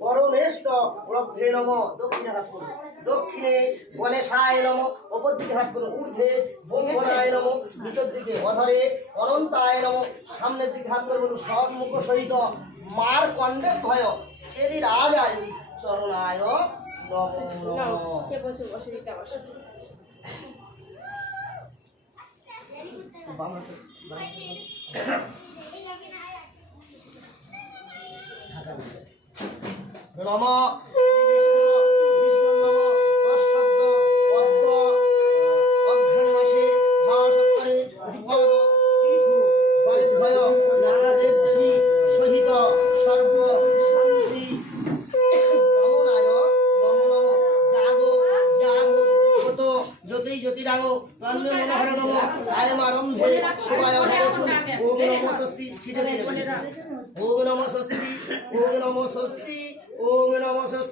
পরমেষ্ট ঊর্ধ্বে নম দক্ষিণে হাত করুন দক্ষিণে গণেশায় নম অপর দিকে হাত করুন ঊর্ধ্বে বঙ্গনায় নম নিচের দিকে অধরে অনন্তায় নম সামনের দিকে হাত করুন সম্মুখ সহিত মার কণ্ডে ভয় চেরি রাজায় চরণায় নম নম কে বসে বসে দিতে বসে নম বিষ্ণু নম তৎসদ্য পদ্ম অঘ্রাণ মাসে ভাসত্তরে অধিপদ তীর্থ পরিভয় নানা দেব দেবী সহিত সর্ব শান্তি কামনায় নম নম জাগো জাগো সত জ্যোতি জ্যোতিরাঙ্গ তন্মে মনোহর নম আয়মারম্ভে শিবায় ভবতু ওম নমো স্বস্তি ছিটে দিন ওম নমো স্বস্তি ওম নমো স্বস্তি